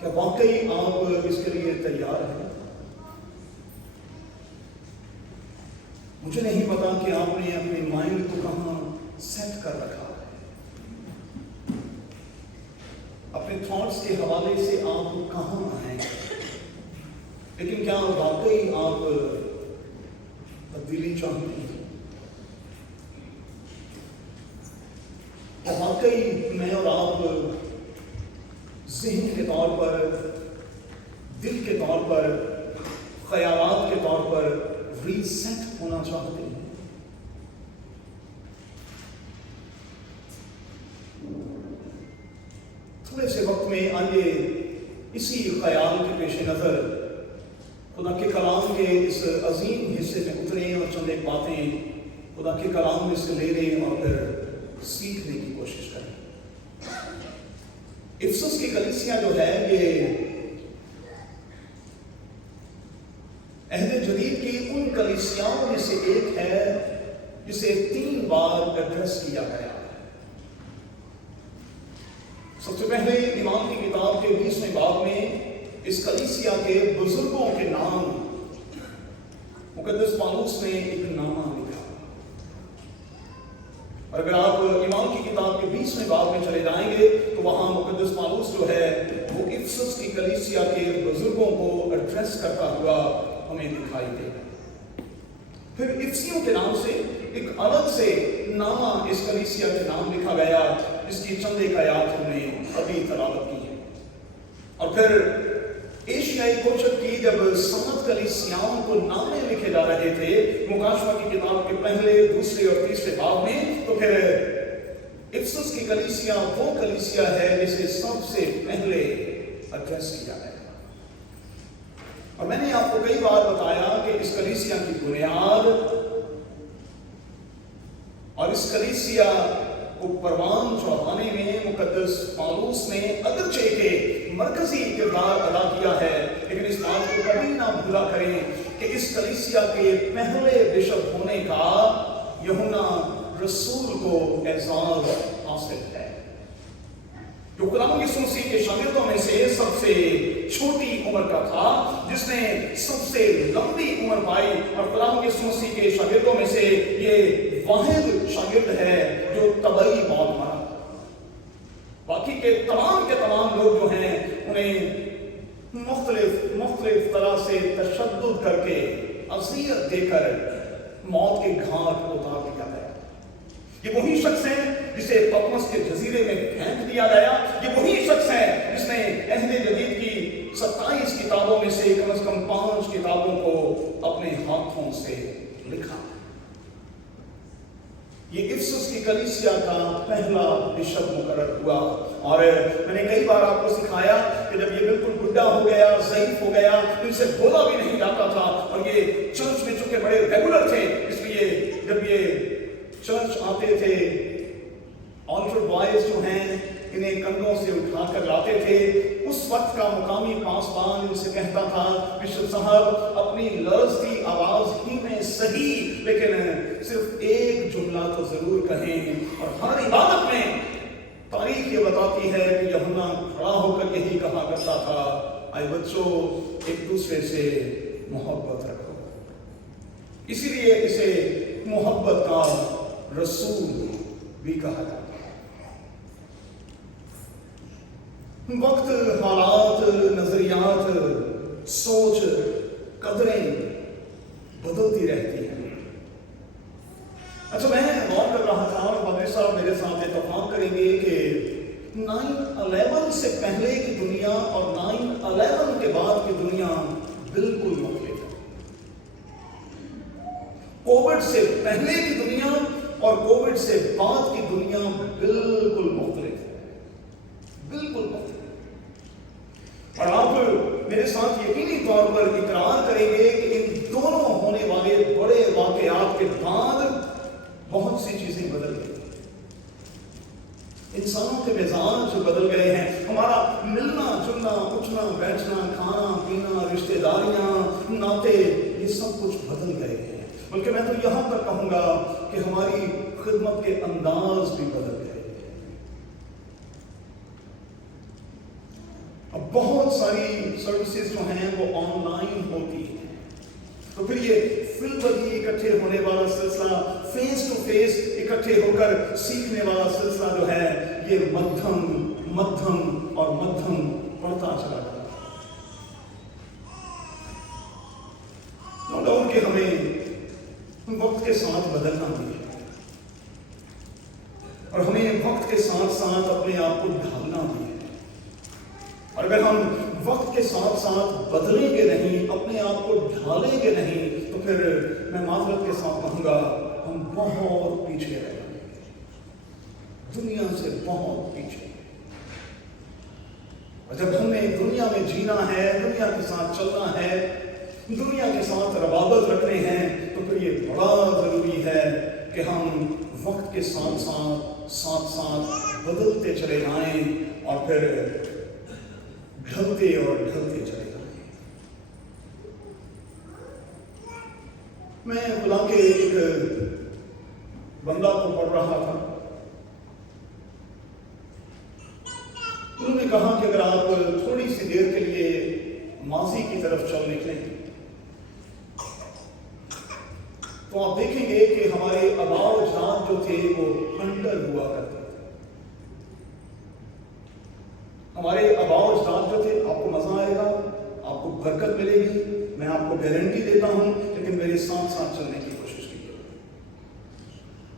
کیا واقعی آپ اس کے لیے تیار ہیں؟ مجھے نہیں پتا کہ آپ نے اپنے مائنڈ کو کہاں سیٹ کر رکھا ہے، اپنے تھاٹس کے حوالے سے آپ کہاں ہیں، لیکن کیا واقعی آپ تبدیلی چاہتے ہیں؟ کیا واقعی میں اور آپ ذہن کے طور پر، دل کے طور پر، خیالات کے طور پر ریسیٹ ہونا چاہتے ہیں؟ تھوڑے سے وقت میں آئیے اسی خیال کے پیش نظر خدا کے کلام کے اس عظیم حصے میں اتریں اور چند ایک باتیں خدا کے کلام میں سے لے لیں اور پھر سیکھنے کی کوشش کریں۔ افسس کی کلیسیا جو ہے یہ عہد جدید کی ان کلیسیاؤں میں سے ایک ہے جسے 3 بار ایڈریس کیا گیا ہے۔ سب سے پہلے ایمان کی کتاب کے 20ویں باب میں اس کلیسیا کے بزرگوں کے نام مقدس پالوس نے ایک نامہ لکھا، اور اگر آپ ایمان کی کتاب کے 20ویں باب میں چلے جائیں گے تو وہاں مقدس پالوس جو ہے وہ افسس کی کلیسیا کے بزرگوں کو ایڈریس کرتا ہوا ہمیں دکھائی دے گا۔ پھر افسیوں کے نام سے ایک الگ سے نامہ اس کلیسیا کے نام لکھا گیا جس کی چند ایک آیات ہم نے ابھی تلاوت کی ہے۔ اور پھر ایشیائی کوچک کی جب 7 کلیسیاؤں کو نامے لکھے جا رہے تھے مکاشفہ کی کتاب کے پہلے، دوسرے اور تیسرے باب میں، تو پھر افسس کی کلیسیا وہ کلیسیا ہے جسے سب سے پہلے ایڈریس کیا گیا۔ اور میں نے آپ کو کئی بار بتایا کہ اس کلیسیا کی بنیاد اور اس کلیسیا کو پروان چڑھانے میں مقدس پالوس نے اگرچہ کہ مرکزی کردار ادا کیا ہے، لیکن اس بات کو کبھی نہ بھولا کریں کہ اس کلیسیا کے پہلے بشپ ہونے کا یوحنا رسول کو اعزاز حاصل ہے، جو خدا یسوع مسیح کے شاگردوں میں سے سب سے چھوٹی عمر کا تھا، جس نے سب سے لمبی عمر پائی، اور خدا یسوع مسیح کے شاگردوں میں سے یہ واحد شاگرد ہے جو طبعی موت مرا۔ باقی کے تمام لوگ جو ہیں انہیں مختلف طرح سے تشدد کر کے، اذیت دے کر موت کے گھاٹ اتار دیا گیا۔ یہ وہی شخص ہے جسے پتمس کے جزیرے میں پھینک دیا گیا، یہ وہی شخص ہے جس نے عہد جدید کی 27 کتابوں میں سے کم از کم 5 کتابوں کو اپنے ہاتھوں سے لکھا۔ یہ افسس کی کلیسیا کا پہلا بشپ مقرر ہوا، اور میں نے کئی بار آپ کو سکھایا کہ جب یہ بالکل بڈھا ہو گیا، ضعیف ہو گیا، ان سے بولا بھی نہیں جاتا تھا، اور یہ چرچ میں چونکہ بڑے ریگولر تھے، اس لیے جب یہ چرچ آتے تھے آلٹر بوائز جو ہیں انہیں کندھوں سے اٹھا کر لاتے تھے، اس وقت کا مقامی پاسبان ان سے کہتا تھا بشپ صاحب اپنی لرزتی آواز ہی میں صحیح لیکن صرف ایک جملہ تو ضرور کہیں، اور ہر عبادت میں تاریخ یہ بتاتی ہے کہ یوحنا کھڑا ہو کر یہی کہا کرتا تھا، اے بچوں ایک دوسرے سے محبت رکھو۔ اسی لیے اسے محبت کا رسول بھی کہا جاتا ہے۔ وقت، حالات، نظریات، سوچ، قدریں بدلتی رہتی ہیں۔ اچھا، میں غور کر رہا تھا اور پادری صاحب میرے ساتھ اتفاق کریں گے کہ 9/11 سے پہلے کی دنیا اور 9/11 کے بعد کی دنیا بالکل مختلف ہے۔ کووڈ سے پہلے کی دنیا اور کووڈ سے بعد کی دنیا بالکل مختلف ہے، بالکل مختلف۔ اور آپ میرے ساتھ یقینی طور پر اقرار کریں گے کہ ان دونوں ہونے والے بڑے واقعات کے بعد بہت سی چیزیں بدل گئی۔ انسانوں کے مزاج بدل گئے ہیں، ہمارا ملنا جلنا، اٹھنا بیٹھنا، کھانا پینا، رشتہ داریاں، ناطے، یہ سب کچھ بدل گئے ہیں۔ بلکہ میں تو یہاں پر کہوں گا کہ ہماری خدمت کے انداز بھی بدل گئے۔ اب بہت ساری سروسز جو ہیں وہ آن لائن ہوتی ہیں، تو پھر یہ فزیکلی اکٹھے ہونے والا سلسلہ، فیس ٹو فیس اکٹھے ہو کر سیکھنے والا سلسلہ جو ہے یہ مدھم اور مدھم بڑھتا چلا جاتا ہے۔ نو ڈاؤٹ کہ ہمیں وقت کے ساتھ بدلنا بھی ہے، اور ہمیں وقت کے ساتھ ساتھ اپنے آپ کو ڈھالنا بھی ہے، اور اگر ہم وقت کے ساتھ ساتھ بدلیں گے نہیں، اپنے آپ کو ڈھالیں گے نہیں، تو پھر میں معذرت کے ساتھ کہوں گا ہم بہت پیچھے رہ جائیں گے، دنیا سے بہت پیچھے۔ اور جب ہم نے دنیا میں جینا ہے، دنیا کے ساتھ چلنا ہے، دنیا کے ساتھ روابط رکھنے ہیں، تو پھر یہ بڑا ضروری ہے کہ ہم وقت کے ساتھ ساتھ بدلتے چلے جائیں، اور پھر ڈھلتے چلے جائیں۔ میں خدا کے ایک بندہ کو پڑھ رہا تھا، انہوں نے کہا کہ اگر آپ تھوڑی سی دیر کے لیے ماضی کی طرف چل نکلیں تو آپ دیکھیں گے کہ ہمارے آباء و اجداد جو تھے وہ ہنٹر ہوا کرتے تھے۔ ہمارے آباء و اجداد جو تھے، آپ کو مزہ آئے گا، آپ کو برکت ملے گی، میں آپ کو گارنٹی دیتا ہوں، لیکن میرے ساتھ چلنے کی کوشش کیجیے۔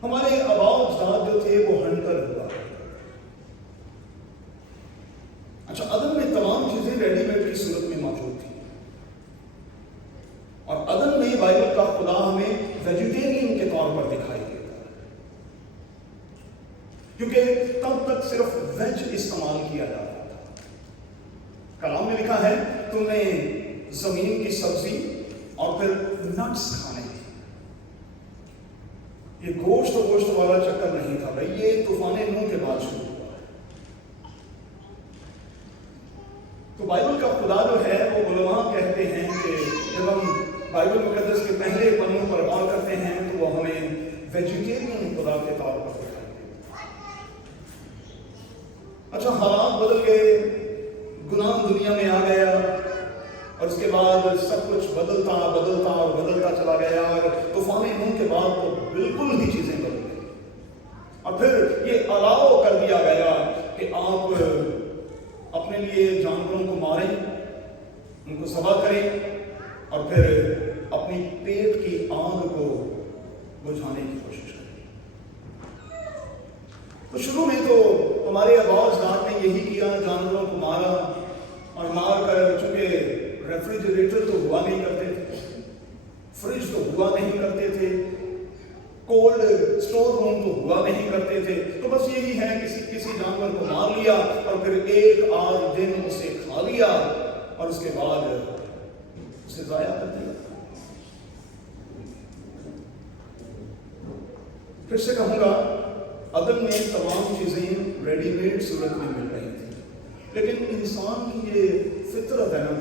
ہمارے آباء و اجداد جو تھے وہ ہنٹر ہوا کرتے تھے۔ اچھا، عدن میں تمام چیزیں ریڈی میڈ کی صورت میں موجود تھیں، اور عدن میں بائبل کا خدا ہمیں ویجیٹیرین کے طور پر دکھائی دیتا ہے، کیونکہ تب تک صرف ویج استعمال کیا جاتا تھا۔ کلام میں لکھا ہے تم نے زمین کی سبزی اور پھر نٹس کھانے ہیں۔ یہ گوشت والا چکر نہیں تھا بھائی، یہ طوفان نوح کے بعد شروع ہوا ہے۔ تو بائبل کا خدا جو ہے وہ علماء کہتے ہیں کہ جب ہم بائبل مقدس کے پہلے پنوں پر غور کرتے ہیں تو وہ ہمیں ویجیٹیرین خدا کے طور پر دکھائی دیتے ہیں۔ اچھا، حالات بدل گئے، گناہ دنیا میں آ گیا، اور اس کے بعد سب کچھ بدلتا چلا گیا، اور طوفان نوح کے بعد تو بالکل ہی چیزیں بدل گئی، اور پھر یہ الاؤ کر دیا گیا کہ آپ اپنے لیے جانوروں کو ماریں، ان کو ذبح کریں، اور پھر اپنی پیٹ کی آگ کو بجھانے کی کوشش کریں۔ تو شروع میں تو ہمارے آباء و اجداد نے یہی کیا، جانوروں کو مارا، اور مار کر، چونکہ ریفریجریٹر تو ہوا نہیں کرتے تھے، فریج تو ہوا نہیں کرتے تھے، کولڈ اسٹور روم تو ہوا نہیں کرتے تھے، تو بس یہی ہے کسی جانور کو مار لیا اور پھر ایک آدھ دن اسے کھا لیا، اور اس کے بعد اسے ضائع کر دیا۔ پھر سے کہوں گا، عدن میں تمام چیزیں ریڈی میڈ صورت میں مل رہی تھی، لیکن انسان کی یہ فطرت ہے نا،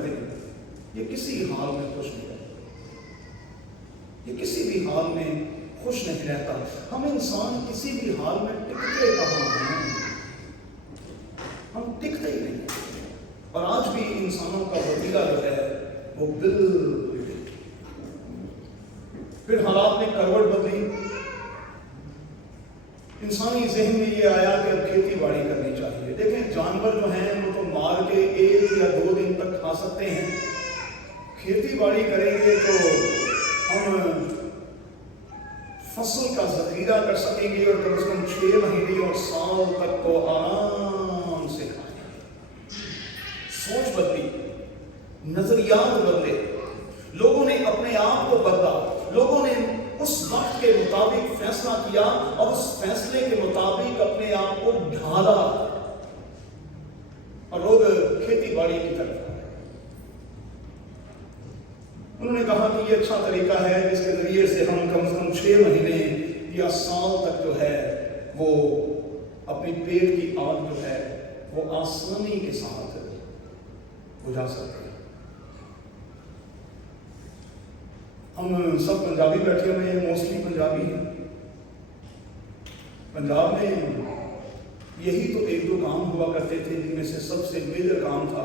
یہ کسی حال میں خوش نہیں رہتا، یہ کسی بھی حال میں خوش نہیں رہتا۔ ہم انسان کسی بھی حال میں ٹکتے کہاں ہیں، ہم ٹکتے ہی نہیں، اور آج بھی انسانوں کا وتیرہ جو ہے وہ بالکل۔ پھر حالات نے کروٹ بدلی، انسانی ذہن میں یہ آیا کہ اب کھیتی باڑی کرنی چاہیے۔ دیکھیں، جانور جو ہیں وہ تو مار کے 1 یا 2 دن تک کھا سکتے ہیں، کھیتی باڑی کریں گے تو ہم فصل کا ذخیرہ کر سکیں گے، اور کم از کم 6 مہینے اور سال تک کو آرام سے کھائیں گے۔ سوچ بدلی، نظریات بدلے، لوگوں نے اپنے آپ کو بدلا، لوگوں نے اس وقت کے مطابق فیصلہ کیا، اور اس فیصلے کے مطابق اپنے آپ کو ڈھالا، اور لوگ کھیتی باڑی کی طرف آئے۔ انہوں نے کہا کہ یہ اچھا طریقہ ہے جس کے ذریعے سے ہم کم از کم 6 مہینے یا سال تک جو ہے وہ اپنی پیٹ کی آگ جو ہے وہ آسانی کے ساتھ بجھا سکتے ہیں۔ ہم سب پنجابی بیٹھے ہوئے ہیں، موسٹلی پنجابی ہیں۔ پنجاب میں یہی تو 1-2 کام ہوا کرتے تھے، جن میں سے سب سے میجر کام تھا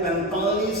$45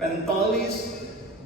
$45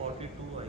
42।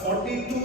42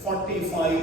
45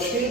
6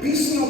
20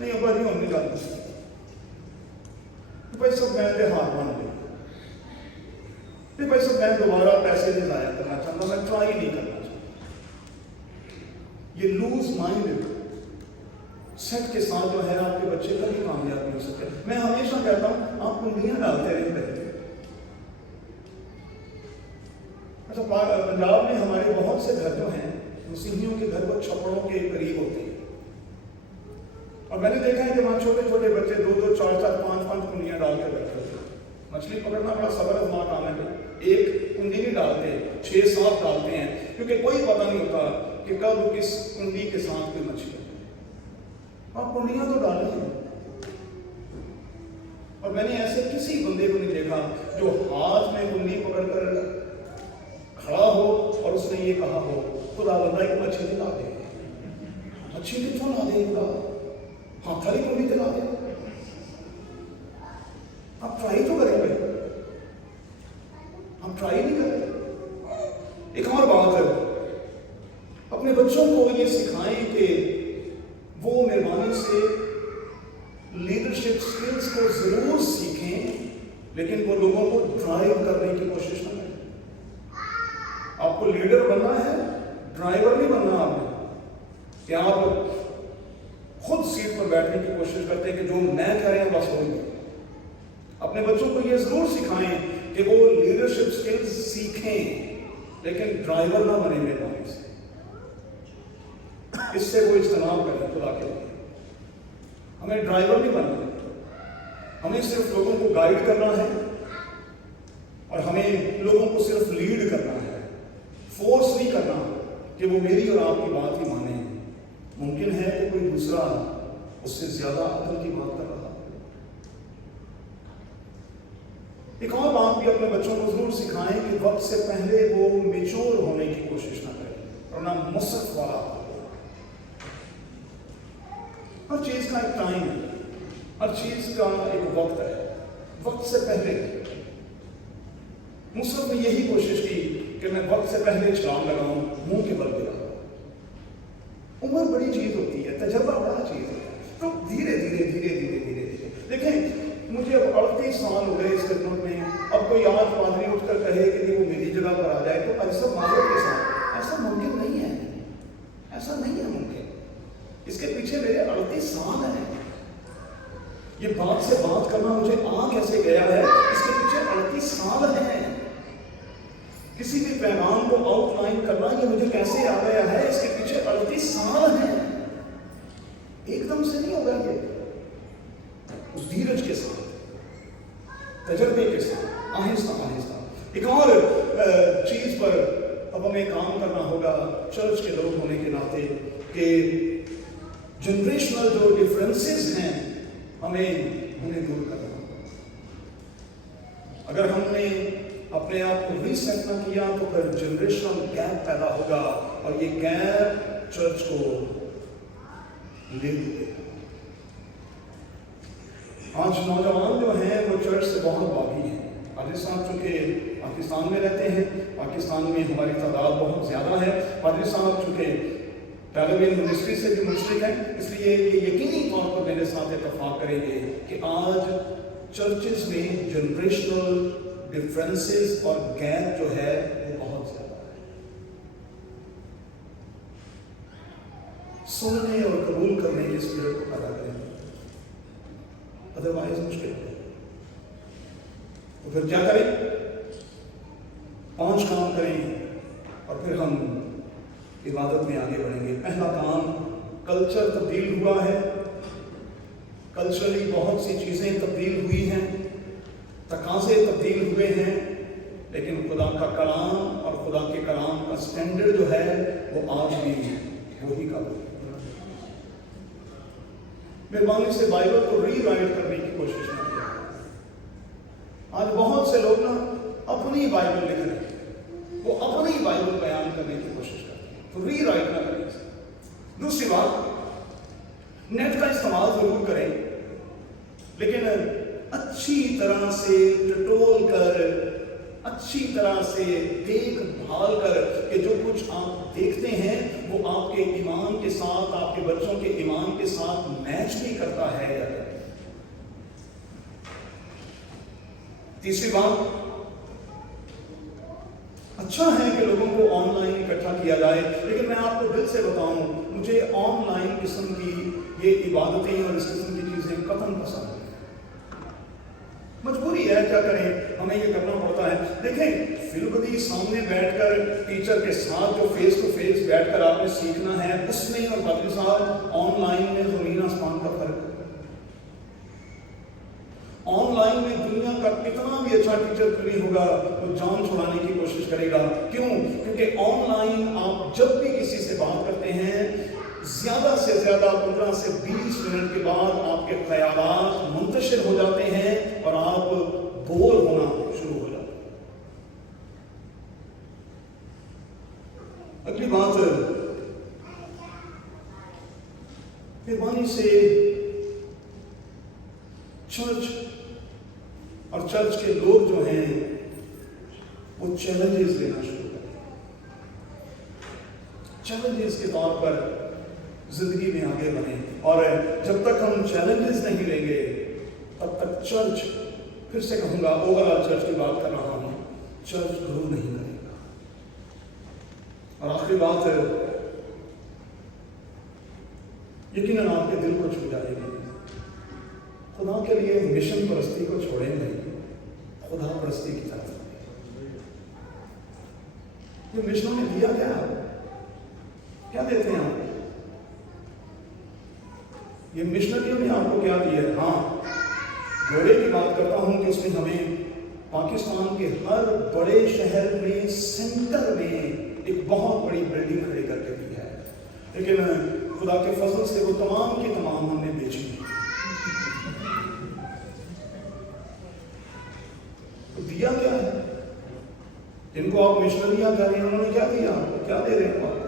نہیں ابا جی ہم نہیں ڈالنا بھائی سب میں نے ہار مان لی نہیں بھائی سب میں دوبارہ پیسے نہیں ضائع کرنا چاہتا میں ٹرائی نہیں کرنا چاہتا یہ لوز مائنڈ سیٹ کے ساتھ جو ہے آپ کے بچے کا بھی کامیاب نہیں ہو سکتے میں ہمیشہ کہتا ہوں آپ کنڈیاں ڈالتے رہیں پہلے اچھا پنجاب میں ہمارے بہت سے گھر جو ہیں مسیحیوں کے گھر وہ چھپڑوں کے قریب ہوتے ہیں اور میں نے دیکھا ہے کہ وہاں چھوٹے چھوٹے بچے 2 2 4 4 5 5 کنڈیاں ڈال کے بیٹھے ہوتے ہیں مچھلی پکڑنا بڑا صبر آزما کام ہے ایک کنڈی نہیں ڈالتے 6 7 ڈالتے ہیں کیونکہ کوئی پتہ نہیں ہوتا کہ کب کس کنڈی کے ساتھ کوئی مچھلی آپ کنڈیاں تو ڈالیں اور میں نے ایسے کسی بندے کو نہیں دیکھا جو ہاتھ میں کنڈی پکڑ کر کھڑا ہو اور اس نے یہ کہا ہو خدا بندہ ایک مچھلی دلا دے مچھلی کتوں لا دے خدا ہاں خالی کنڈی دلا دے آپ ٹرائی تو کریں بھائی ہم ٹرائی نہیں کرتے ایک اور بات ہے اپنے بچوں کو یہ سکھائیں کہ وہ مہربانی سے لیڈرشپ سکلز کو ضرور سیکھیں لیکن وہ لوگوں کو ڈرائیو کرنے کی کوشش نہ کریں آپ کو لیڈر بننا ہے ڈرائیور نہیں بننا آپ نے کہ آپ خود سیٹ پر بیٹھنے کی کوشش کرتے ہیں کہ جو میں کہہ رہے ہیں بس ہوگی اپنے بچوں کو یہ ضرور سکھائیں کہ وہ لیڈرشپ سکلز سیکھیں لیکن ڈرائیور نہ بنے مہربانی سے اس سے وہ اجتناب کریں خدا کے لیے ہمیں ڈرائیور نہیں بننا ہمیں صرف لوگوں کو گائیڈ کرنا ہے اور ہمیں لوگوں کو صرف لیڈ کرنا ہے فورس نہیں کرنا کہ وہ میری اور آپ کی بات ہی مانیں ممکن ہے کہ کوئی دوسرا اس سے زیادہ عقل کی بات کر رہا ایک اور بات بھی اپنے بچوں کو ضرور سکھائیں کہ وقت سے پہلے وہ میچور ہونے کی کوشش نہ کریں اور نہ مصرف والا ہر چیز کا ایک ٹائم ہے ہر چیز کا ایک وقت ہے وقت سے پہلے مصرف نے یہی کوشش کی کہ میں وقت سے پہلے چھلانگ لگاؤں منہ کے بل گرا عمر بڑی چیز ہوتی ہے تجربہ بڑا چیز ہے تو دھیرے دھیرے دھیرے دھیرے دھیرے دھیرے دیکھیں مجھے اب 38 سال ہو گئے اس خدمت میں اب کوئی آج پادری اٹھ کر کہے کہ وہ میری جگہ پر آ جائے تو ایسا معذرت کے ساتھ ایسا ممکن نہیں ہے ایسا نہیں ہے ممکن اس کے پیچھے میرے 38 سال ہیں یہ بات سے بات کرنا مجھے آ کیسے گیا ہے اس کے پیچھے 38 سال ہیں کسی بھی پیغام کو آؤٹ لائن کرنا یہ مجھے کیسے آ گیا ہے اس کے پیچھے 38 سال ہیں ایک دم سے نہیں ہوگا یہ اس دھیرج کے ساتھ تجربے کے ساتھ آہستہ آہستہ ایک اور چیز پر اب ہمیں کام کرنا ہوگا چرچ کے لوگ ہونے کے ناطے کہ جنریشنل جو ڈفرینسز ہیں ہمیں انہیں دور کرنا ہوگا اگر ہم نے اپنے آپ کو ریسیٹ نہ کیا تو پھر جنریشنل گیپ پیدا ہوگا اور یہ گیپ چرچ کو لے دے گا آج نوجوان جو ہیں وہ چرچ سے بہت باغی ہیں پادری صاحب چونکہ پاکستان میں رہتے ہیں پاکستان میں ہماری تعداد بہت زیادہ ہے پادری صاحب چونکہ طالب منسٹری سے بھی منسلک ہیں اس لیے یہ یقینی طور پر میرے ساتھ اتفاق کریں گے کہ آج چرچز میں جنریشنل ڈفرینسز اور گیپ جو ہے وہ بہت زیادہ ہے سننے اور قبول کرنے کی اسپرٹ کو پیدا کریں ادروائز مشکل ہے تو پھر کیا کریں 5 کام کریں اور پھر ہم عبادت میں آگے بڑھیں گے پہلا کام کلچر تبدیل ہوا ہے کلچرلی بہت سی چیزیں تبدیل ہوئی ہیں تقاضے تبدیل ہوئے ہیں لیکن خدا کا کلام اور خدا کے کلام کا سٹینڈرڈ جو ہے وہ آج بھی وہی کا مہربانی سے بائبل کو ری رائٹ کرنے کی کوشش نہ کیا آج بہت سے لوگ نا اپنی بائبل لکھ رہے ہیں وہ اپنی بائبل بیان کرنے کی کوشش کرتے ہیں تو ری رائٹ نہ کریں دوسری بات نیٹ کا استعمال ضرور کریں لیکن اچھی طرح سے ٹٹول کر اچھی طرح سے دیکھ بھال کر کہ جو کچھ آپ دیکھتے ہیں وہ آپ کے ایمان کے ساتھ آپ کے بچوں کے ایمان کے ساتھ میچ بھی کرتا ہے یا نہیں؟ تیسری بات، اچھا ہے کہ لوگوں کو آن لائن اکٹھا کیا جائے، لیکن میں آپ کو دل سے بتاؤں، مجھے آن لائن قسم کی یہ عبادتیں اور اس قسم کی چیزیں قطعاً پسند ہیں۔ مجبوری ہے، کیا کریں، ہمیں یہ کرنا پڑتا ہے۔ دیکھیں، فی البدی سامنے بیٹھ کر ٹیچر کے ساتھ جو فیس ٹو فیس بیٹھ کر آپ نے سیکھنا ہے، اس میں اور باقی صاحب آن لائن میں زمین آسمان کا فرق ہے۔ آن لائن میں دنیا کا کتنا بھی اچھا ٹیچر کیوں نہیں ہوگا، وہ جان چھڑانے کی کوشش کرے گا۔ کیوں؟ کیونکہ آن لائن آپ جب بھی کسی سے بات کرتے ہیں، زیادہ سے زیادہ 15 سے 20 منٹ کے بعد آپ کے خیالات منتشر ہو جاتے ہیں اور آپ بور ہونا شروع ہو جاتے ہیں۔ اگلی بات، مہربانی سے چرچ اور چرچ کے لوگ جو ہیں وہ چیلنجز لینا شروع کریں۔ چیلنجز کے طور پر زندگی میں آگے بڑھیں، اور جب تک ہم چیلنجز نہیں لیں گے تب تک چرچ، پھر سے کہوں گا، اوور آل چرچ کی بات کر رہا ہوں، چرچ گرو نہیں کرے گا۔ اور آخری بات، یقیناً آپ کے دل کو چھو جائے گی، خدا کے لیے مشن پرستی کو چھوڑیں نہیں، خدا پرستی کی طرف۔ یہ مشنوں نے دیا کیا دیتے ہیں آپ؟ یہ مشنریوں نے آپ کو کیا دیا ہے؟ ہاں، گھوڑے کی بات کرتا ہوں کہ اس نے ہمیں پاکستان کے ہر بڑے شہر میں سینٹر میں ایک بہت بڑی بلڈنگ کھڑی کر کے دی ہے، لیکن خدا کے فضل سے وہ تمام کی تمام ہم نے بیچی ہیں۔ دیا کیا ہے؟ جن کو آپ مشنریاں کہہ رہے ہیں، انہوں نے کیا دیا؟ کیا دے رہے ہیں آپ؟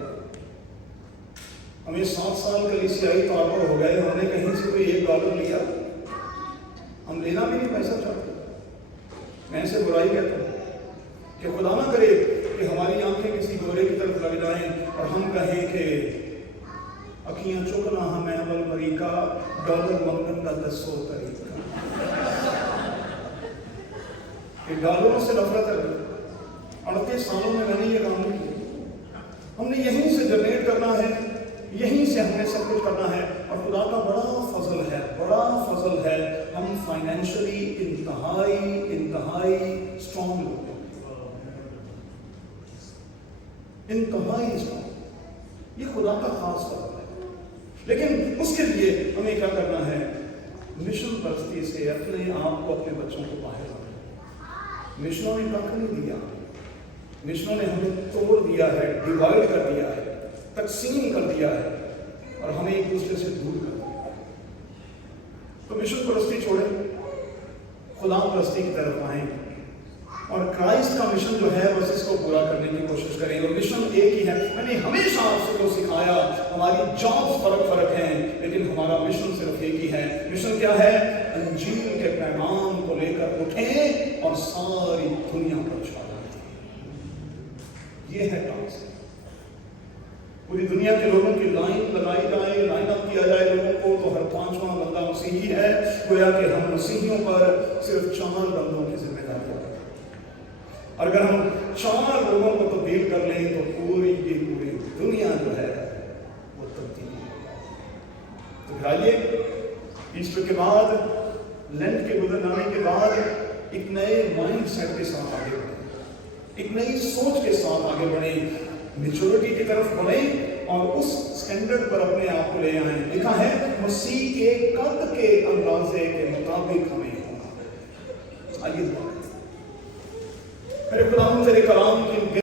ہمیں 7 سال کلیسیائی طور پر ہو گئے، ہم نے کہیں سے کوئی $1 لیا؟ ہم لینا بھی نہیں پیسہ چاہتے۔ میں اسے برائی کہتا ہوں کہ خدا نہ کرے کہ ہماری آنکھیں کسی گورے کی طرف لگ جائیں اور ہم کہیں کہ اکھیاں چکنا ہمیں عمل مری کا $1 منگن کا 10 طریقہ، کہ ڈالروں سے نفرت ہے۔ 38 سالوں میں نے یہ کام نہیں کیا۔ ہم نے یہیں سے جنریٹ کرنا ہے، یہیں سے ہم نے سب کچھ کرنا ہے، اور خدا کا بڑا فضل ہے، ہم فائنینشلی انتہائی اسٹرانگ لوگ ہیں، انتہائی اسٹرانگ۔ یہ خدا کا خاص فضل ہے، لیکن اس کے لیے ہمیں کیا کرنا ہے؟ مشن پرستی سے اپنے آپ کو، اپنے بچوں کو باہر لانا۔ مشنوں نے کھا نہیں دیا، مشنوں نے ہمیں توڑ دیا ہے، ڈیوائڈ کر دیا ہے، تقسیم کر دیا ہے، اور ہمیں ایک دوسرے سے دور کر دیا۔ تو مشن پرستی چھوڑیں، خدا پرستی کی طرف آئیں، اور کرائسٹ کا مشن جو ہے بس اس کو پورا کرنے کی کوشش کریں۔ اور مشن ایک ہی ہے، میں نے ہمیشہ آپ سے کو سکھایا، ہماری جابس فرق ہیں، لیکن ہمارا مشن صرف ایک ہی ہے۔ مشن کیا ہے؟ انجیل کے پیغام کو لے کر اٹھیں اور ساری دنیا پر چھا جائیں۔ یہ ہے ٹاسک۔ پوری دنیا کے لوگوں کی لائن لگائی جائے، لائن اپ کیا جائے لوگوں کو، تو ہر 5واں بندہ مسیحی ہے، گویا کہ ہم مسیحیوں پر صرف 4 بندوں کی ذمہ داری ہے۔ اور اگر ہم 4 لوگوں کو تبدیل کر لیں تو پوری دنیا جو ہے وہ تبدیل ہے۔ تو آئیے ایسٹر کے بعد، لینٹ کے گزر جانے کے بعد، ایک نئے مائنڈ سیٹ کے ساتھ آگے بڑھیں، ایک نئی سوچ کے ساتھ آگے بڑھیں، میچورٹی کی طرف بڑھیں، اور اس سٹینڈرڈ پر اپنے آپ کو لے آئیں۔ لکھا ہے مسیح کے قد کے اندازے کے مطابق ہمیں ہونا۔ آئیے میرے خدا تیرے کلام کی